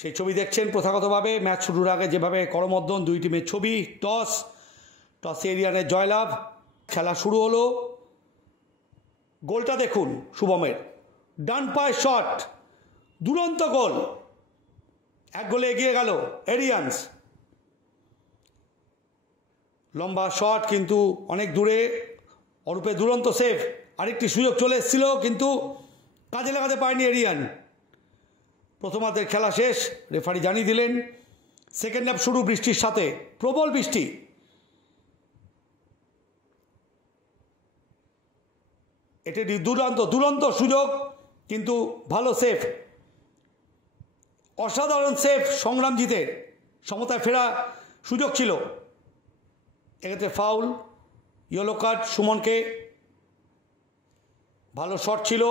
সেই ছবি দেখছেন প্রথাগতভাবে ম্যাচ শুরুর আগে যেভাবে করমর্দন দুই টিমের ছবি। টসে এরিয়ানের জয়লাভ। খেলা শুরু হলো। গোলটা দেখুন শুভমের, ডান পায়ের শট, দুরন্ত গোল। 1 গোলে এগিয়ে গেল এরিয়ান্স। লম্বা শট কিন্তু অনেক দূরে, অরূপে দুরন্ত সেভ। আরেকটি সুযোগ চলে এসেছিল কিন্তু কাজে লাগাতে পারেনি এরিয়ান। প্রথমার্ধের খেলা শেষ, রেফারি জানিয়ে দিলেন সেকেন্ড হাফ শুরু বৃষ্টির সাথে, প্রবল বৃষ্টি। এটি দুরন্ত সুযোগ কিন্তু ভালো সেভ, অসাধারণ সেভ সংগ্রামজিতের। সমতায় ফেরা সুযোগ ছিল, এক্ষেত্রে ফাউল, ইয়েলো কার্ড সুমনকে। ভালো শট ছিল,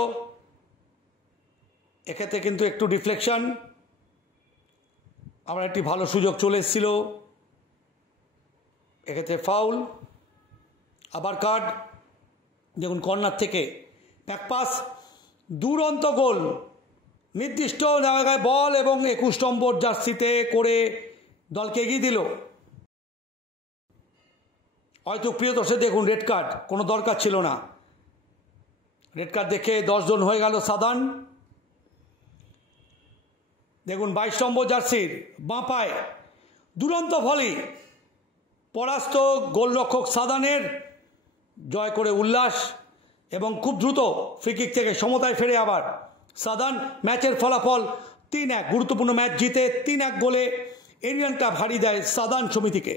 এক্ষেত্রে কিন্তু একটু ডিফ্লেকশন। আবার একটি ভালো সুযোগ চলে এসেছিল, এক্ষেত্রে ফাউল, আবার কার্ড। দেখুন কর্নার থেকে ব্যাকপাস, দুরন্ত গোল। নির্দিষ্ট জায়গায় বল এবং 21 নম্বর জার্সিতে করে দলকে এগিয়ে দিল। হয়তো প্রিয়তোষে দেখুন রেড কার্ড, কোনো দরকার ছিল না। রেড কার্ড দেখে 10 জন হয়ে গেল সাধারণ। দেখুন 22 নম্বর জার্সির বাঁ পায়ে দুরন্ত ভলি, পরাস্ত গোলরক্ষক সাদানের। জয় করে উল্লাস এবং খুব দ্রুত ফ্রিকিক থেকে সমতায় ফেরে আবার সাদান। ম্যাচের ফলাফল 3-1। গুরুত্বপূর্ণ ম্যাচ জিতে 3-1 গোলে এরিয়ান ক্লাব হারিয়ে দেয় সাদান সমিতিকে।